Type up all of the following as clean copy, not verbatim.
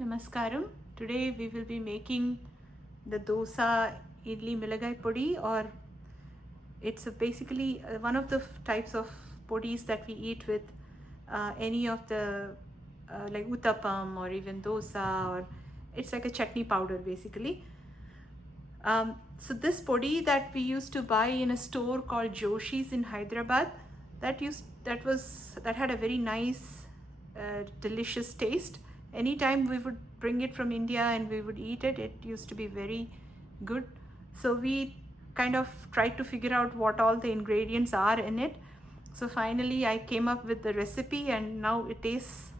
Namaskaram. Today we will be making the dosa idli milagai podi, or it's basically one of the types of podis that we eat with any of the like Uttapam or even dosa, or it's like a chutney powder basically. So this podi that we used to buy in a store called Joshi's in Hyderabad, that had a very nice, delicious taste. Anytime we would bring it from India and we would eat it, it used to be very good. So we kind of tried to figure out what all the ingredients are in it. So finally, I came up with the recipe, and now it tastes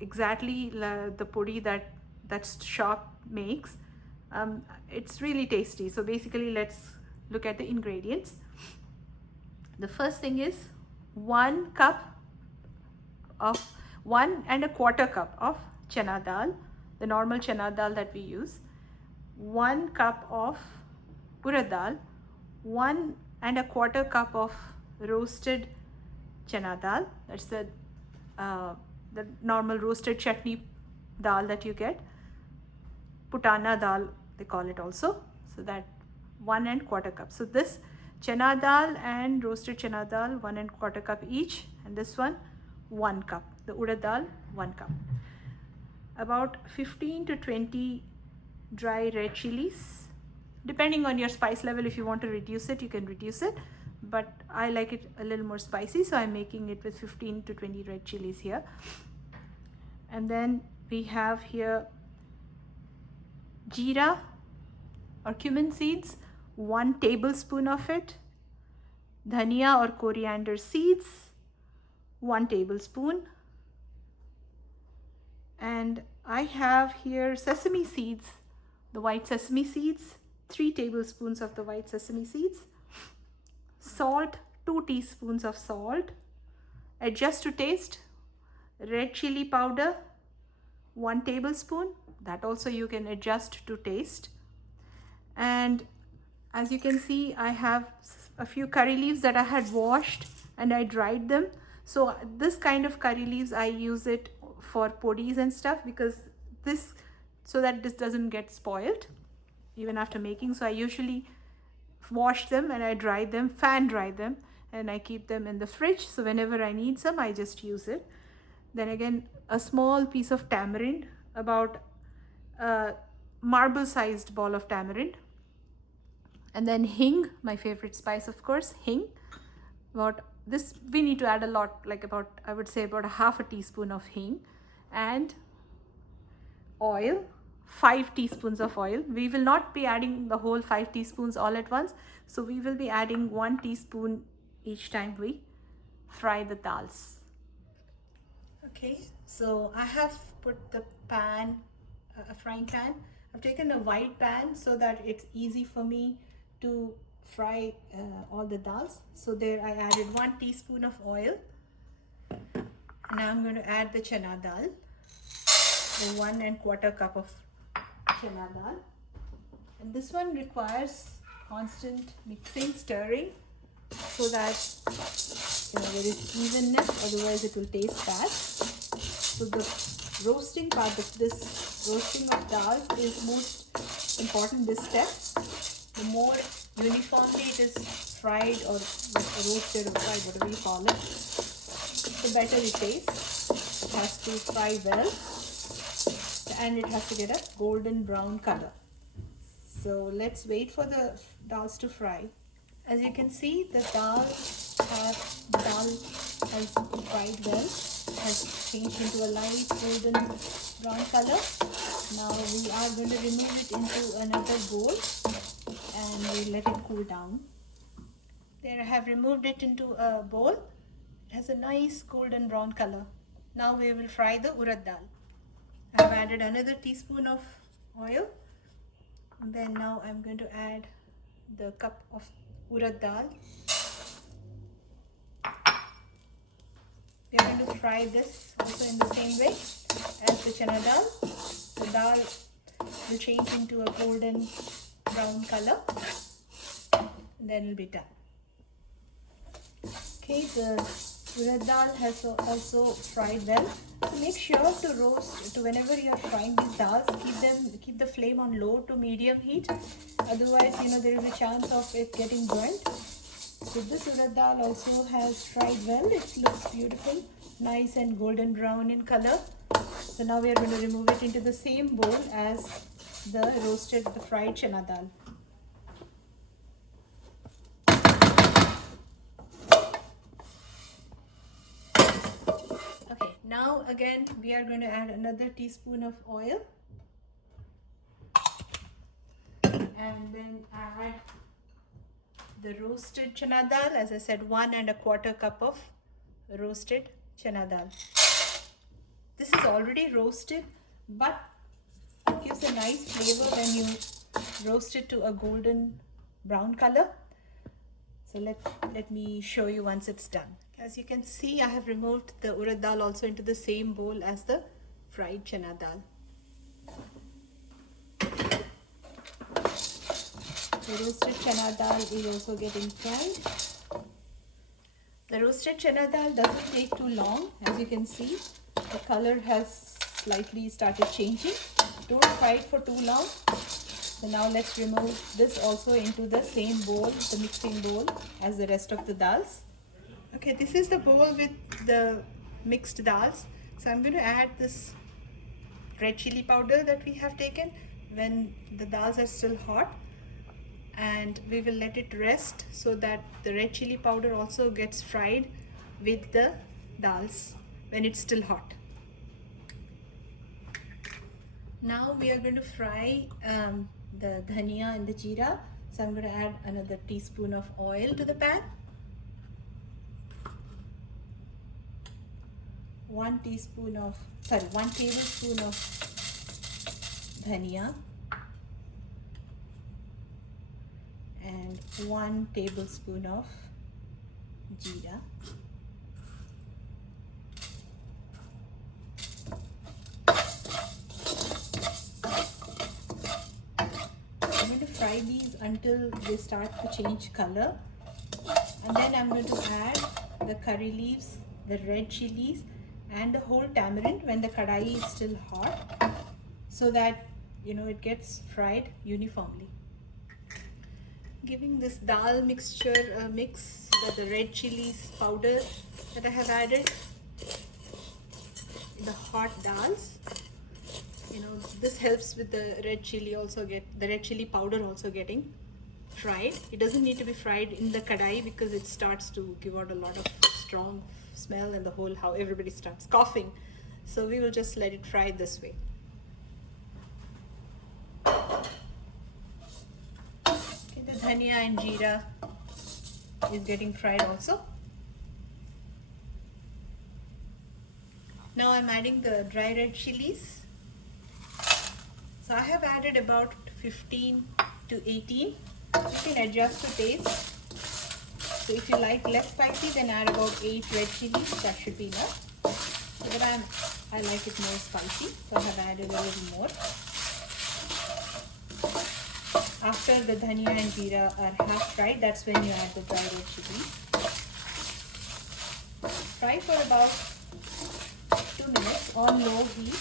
exactly the podi that shop makes. It's really tasty. So basically, let's look at the ingredients. The first thing is 1 cup of 1 1/4 cup of chana dal, the normal chana dal that we use. 1 cup of urad dal, 1 1/4 cup of roasted chana dal. That's the normal roasted chutney dal that you get. Putana dal, they call it also. So that 1 1/4 cup. So this chana dal and roasted chana dal 1 1/4 cup each, and this one 1 cup. The urad dal 1 cup. About 15 to 20 dry red chilies, depending on your spice level. If you want to reduce it, you can reduce it, but I like it a little more spicy, so I'm making it with 15 to 20 red chilies here. And then we have here Jeera or Cumin Seeds, 1 tablespoon of it. Dhaniya or Coriander Seeds, 1 tablespoon. And I have here Sesame Seeds, the white sesame seeds, 3 tablespoons of the white sesame seeds. Salt, 2 teaspoons of salt. Adjust to taste. Red chili powder, 1 tablespoon. That also you can adjust to taste. And as you can see, I have a few curry leaves that I had washed and I dried them. So this kind of curry leaves, I use it for podis and stuff, because so that this doesn't get spoiled even after making. So I usually wash them and I dry them, fan dry them, and I keep them in the fridge. So whenever I need some, I just use it. Then again, a small piece of tamarind, about a marble sized ball of tamarind. And then hing, my favorite spice, of course, hing. About this, we need to add a lot, like about, I would say about a half a teaspoon of hing. And oil, 5 teaspoons of oil. We will not be adding the whole 5 teaspoons all at once. So we will be adding 1 teaspoon each time we fry the dals. Okay, so I have put the pan, a frying pan. I've taken a wide pan so that it's easy for me to fry all the dals. So there I added 1 teaspoon of oil. And now I'm going to add the chana dal, the 1 1/4 cup of chana dal. And this one requires constant mixing, stirring, so that there is evenness, otherwise it will taste bad. So the roasting part of this, roasting of dal, is most important, this step. The more uniformly it is fried or roasted or fried, whatever you call it, the better it tastes. It has to fry well, and it has to get a golden brown color. So let's wait for the dals to fry. As you can see, the dal has fried well, has changed into a light golden brown color. Now we are going to remove it into another bowl and we'll let it cool down. There, I have removed it into a bowl. It has a nice golden brown color. Now we will fry the urad dal. I have added another teaspoon of oil. And then now I'm going to add the cup of urad dal. We are going to fry this also in the same way as the chana dal. The dal will change into a golden brown color, and then it will be done. Okay, the Urad dal has also fried well. So make sure to roast, to whenever you are frying these dals, keep the flame on low to medium heat. Otherwise, there is a chance of it getting burnt. So this urad dal also has fried well. It looks beautiful, nice and golden brown in color. So now we are going to remove it into the same bowl as the fried chana dal. Okay, now again we are going to add another teaspoon of oil and then add the roasted chana dal. As I said, 1 1/4 cup of roasted chana dal. This is already roasted, but it gives a nice flavor when you roast it to a golden brown color. So let me show you once it's done. As you can see, I have removed the urad dal also into the same bowl as the fried chana dal. The roasted chana dal is also getting fried. The roasted chana dal doesn't take too long. As you can see, the color has slightly started changing. Don't fry it for too long. So now let's remove this also into the same bowl, the mixing bowl, as the rest of the dals. Okay, this is the bowl with the mixed dals. So I'm going to add this red chili powder that we have taken when the dals are still hot, and we will let it rest so that the red chili powder also gets fried with the dals when it's still hot. Now we are going to fry the dhaniya and the jeera. So I'm going to add another teaspoon of oil to the pan. 1 tablespoon of dhaniya and 1 tablespoon of jeera. I'm going to fry these until they start to change color, and then I'm going to add the curry leaves, the red chilies and the whole tamarind when the kadai is still hot, so that it gets fried uniformly. Giving this dal mixture a mix, that the red chilies powder that I have added in the hot dals, this helps with the red chili powder also getting fried. It doesn't need to be fried in the kadai because it starts to give out a lot of strong smell and how everybody starts coughing. So we will just let it fry this way. Okay, the dhaniya and jeera is getting fried also. Now I'm adding the dry red chilies. So I have added about 15 to 18. You can adjust to taste. So if you like less spicy, then add about 8 red chilies. That should be enough. But I like it more spicy, so I have added a little more. After the dhaniya and jeera are half fried, that's when you add the dry red chilies. Fry for about 2 minutes on low heat,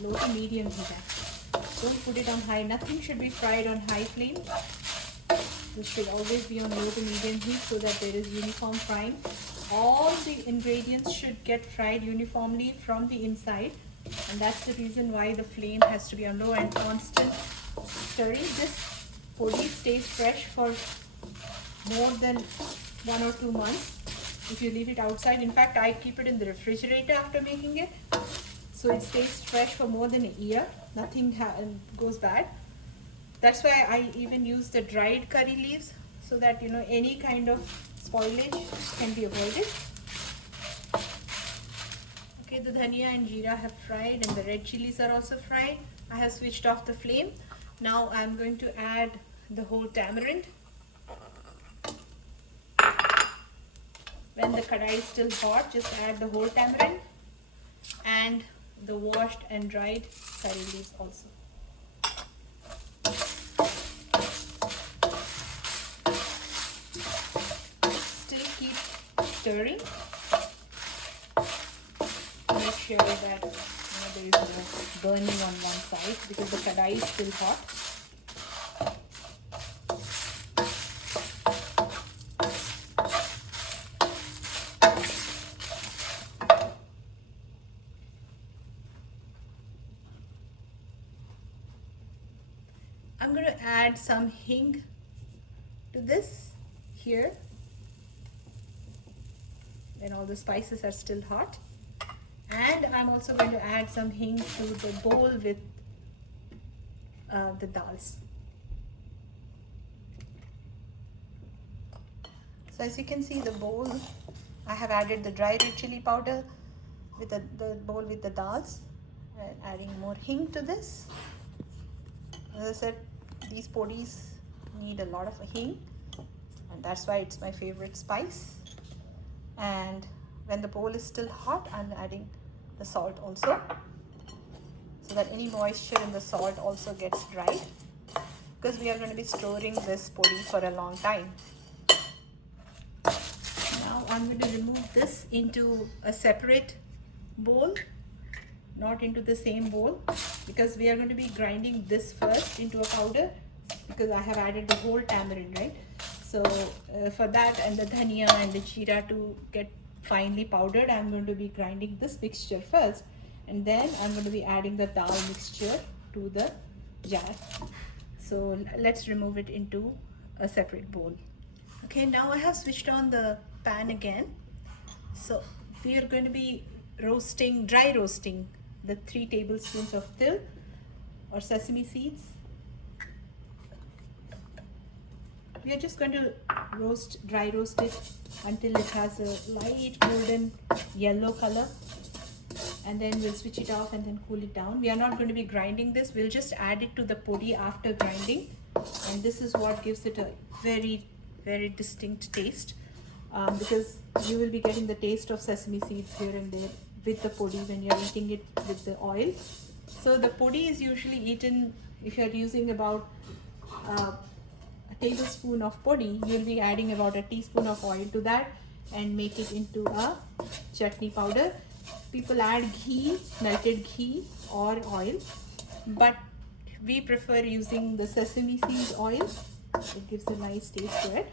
low to medium heat actually. Don't put it on high. Nothing should be fried on high flame. This should always be on low to medium heat so that there is uniform frying. All the ingredients should get fried uniformly from the inside, and that's the reason why the flame has to be on low and constant stirring. This podi stays fresh for more than 1 or 2 months if you leave it outside. In fact, I keep it in the refrigerator after making it, so it stays fresh for more than a year. Nothing goes bad. That's why I even use the dried curry leaves, so that any kind of spoilage can be avoided. Okay, the dhaniya and jeera have fried and the red chilies are also fried. I have switched off the flame. Now I'm going to add the whole tamarind. When the kadai is still hot, just add the whole tamarind and the washed and dried curry leaves also. Still keep stirring sure that there is no burning on one side because the kadai is still hot. I'm going to add some hing to this here when all the spices are still hot. And I'm also going to add some hing to the bowl with the dals. So as you can see, the bowl, I have added the dry red chili powder with the bowl with the dals, and adding more hing to this. As I said, these podis need a lot of hing, and that's why it's my favorite spice. And when the bowl is still hot, I'm adding the salt also, so that any moisture in the salt also gets dried, because we are going to be storing this podi for a long time. Now I'm going to remove this into a separate bowl, not into the same bowl, because we are going to be grinding this first into a powder, because I have added the whole tamarind, right? So for that and the dhaniya and the jeera to get finely powdered, I'm going to be grinding this mixture first, and then I'm going to be adding the dal mixture to the jar. So let's remove it into a separate bowl. Okay, now I have switched on the pan again. So we are going to be dry roasting the 3 tablespoons of til or sesame seeds. We are just going to dry roast it until it has a light golden yellow color, and then we'll switch it off and then cool it down. We are not going to be grinding this, we'll just add it to the podi after grinding, and this is what gives it a very, very distinct taste, because you will be getting the taste of sesame seeds here and there with the podi when you're eating it with the oil. So the podi is usually eaten, if you're using about a tablespoon of podi, you'll be adding about a teaspoon of oil to that and make it into a chutney powder. People add ghee, melted ghee or oil, but we prefer using the sesame seeds oil. It gives a nice taste to it.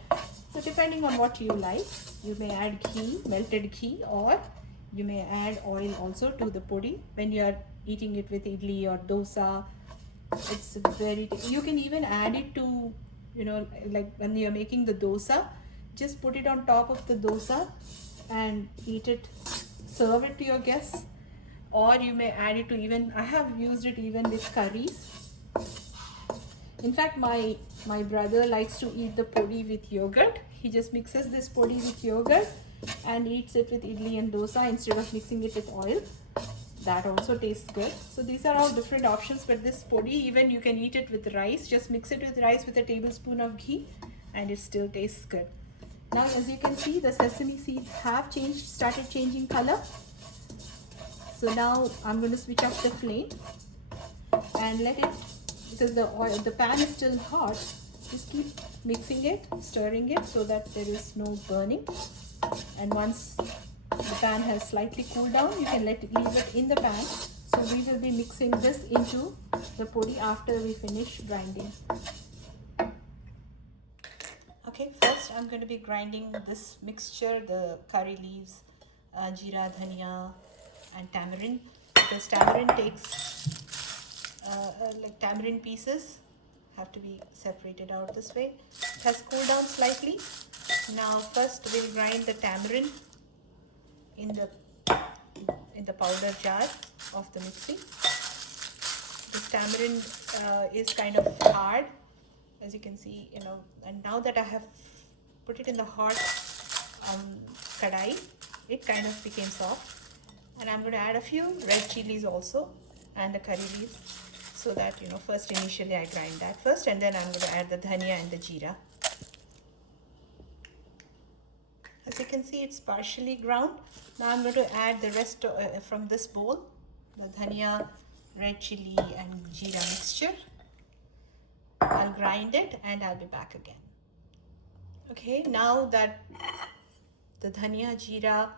So depending on what you like, you may add ghee, melted ghee, or you may add oil also to the podi when you are eating it with idli or dosa. It's very, you can even add it to, like when you're making the dosa, just put it on top of the dosa and eat it, serve it to your guests. Or you may add it to, even I have used it even with curries. In fact, my brother likes to eat the podi with yogurt. He just mixes this podi with yogurt and eats it with idli and dosa instead of mixing it with oil. That also tastes good. So these are all different options, but this podi, even you can eat it with rice. Just mix it with rice with a tablespoon of ghee and it still tastes good. Now as you can see, the sesame seeds have started changing color. So now I'm going to switch off the flame and let it, because the pan is still hot, just keep mixing it, stirring it so that there is no burning. And once the pan has slightly cooled down, you can leave it in the pan. So we will be mixing this into the podi after we finish grinding. Okay, first I'm going to be grinding this mixture, the curry leaves, jeera, dhaniya and tamarind, because tamarind takes like tamarind pieces have to be separated out this way. It has cooled down slightly. Now first we'll grind the tamarind in the powder jar of the mixing. This tamarind is kind of hard, as you can see, and now that I have put it in the hot kadai, it kind of became soft. And I'm going to add a few red chilies also and the curry leaves, so that first initially I grind that first, and then I'm going to add the dhaniya and the jeera. As you can see, it's partially ground. Now I'm going to add the rest from this bowl, the dhaniya, red chili and jeera mixture. I'll grind it and I'll be back again. Okay, now that the dhaniya, jeera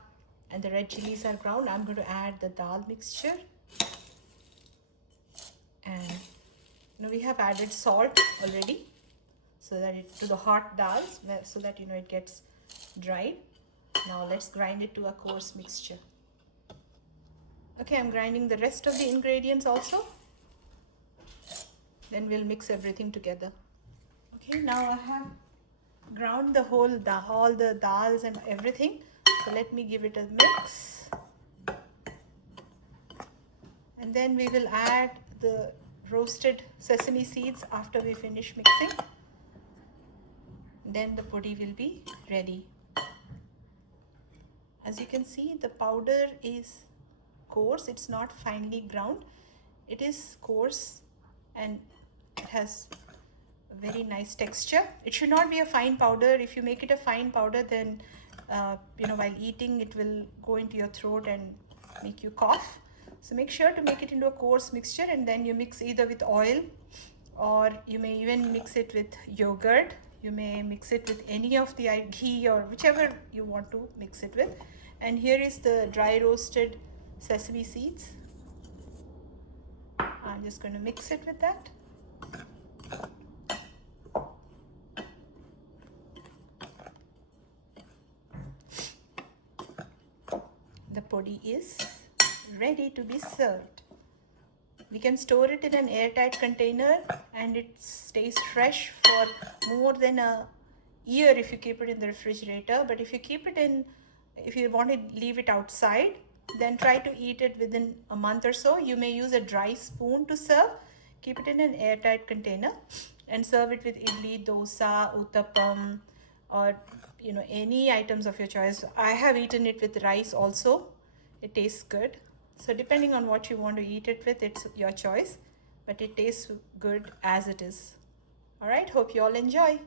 and the red chilies are ground, I'm going to add the dal mixture. And we have added salt already, so that to the hot dals, so that it gets dried. Now let's grind it to a coarse mixture. Okay, I'm grinding the rest of the ingredients also. Then we'll mix everything together. Okay, now I have ground all the dals and everything. So let me give it a mix. And then we will add the roasted sesame seeds after we finish mixing. Then the podi will be ready. As you can see, the powder is coarse. It's not finely ground. It is coarse and it has a very nice texture. It should not be a fine powder. If you make it a fine powder, then while eating it will go into your throat and make you cough. So make sure to make it into a coarse mixture, and then you mix either with oil, or you may even mix it with yogurt. You may mix it with any of the ghee, or whichever you want to mix it with. And here is the dry roasted sesame seeds. I'm just going to mix it with that. The podi is ready to be served. We can store it in an airtight container and it stays fresh for more than a year if you keep it in the refrigerator. But if you want to leave it outside, then try to eat it within a month or so. You may use a dry spoon to serve. Keep it in an airtight container and serve it with idli, dosa, uttapam, or any items of your choice. I have eaten it with rice also. It tastes good. So depending on what you want to eat it with, it's your choice, but it tastes good as it is. All right, hope you all enjoy.